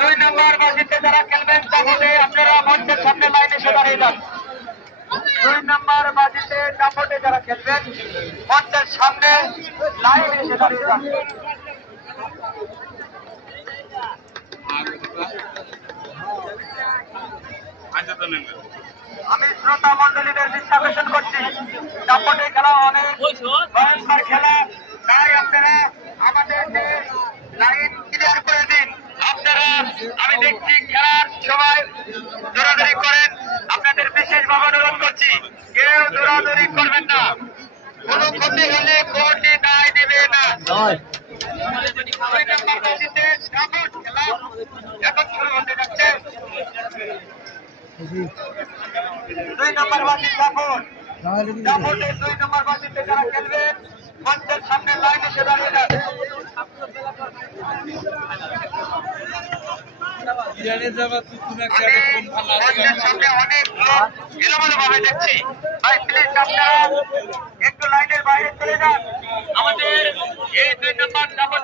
2 নম্বর বাজিতে যারা খেলবেন তাহলে আপনারা মঞ্চের সামনে লাইনে এসে দাঁড়িয়ে যান। 2 নম্বর বাজিতে দাপটে যারা খেলবেন মঞ্চের সামনে লাইনে এসে দাঁড়িয়ে যান। আমি শ্রোতা মন্ডলীদের দৃষ্টি আকর্ষণ করছি, দাপটে খেলা অনেক ভয়ঙ্কর খেলা, তাই আপনারা আমাদের লাইন ক্লিয়ার করে দিন। আপনারা আমি দেখছি খেলার সময় দৌড়াদৌড়ি করেন, আপনাদের বিশেষভাবে অনুরোধ করছি কেউ দৌড়াদৌড়ি করবেন না, কোনো ক্ষতি হলে কোর্টে দায় দেবে না। 2 নম্বর বাজিতে দাপট খেলা এখন শুরু হতে যাচ্ছে। 2 নম্বর বাজি দাপট, দাপটে 2 নম্বর বাজিতে যারা খেলবেন মঞ্চের সামনে লাইন এসে দাঁড়িয়ে যান। সামনে অনেক লোক এলোমেলো ভাবে দেখছি, ভাই প্লিজ আপনারা একটু লাইনের বাইরে চলে যান। আমাদের এই 2 নম্বর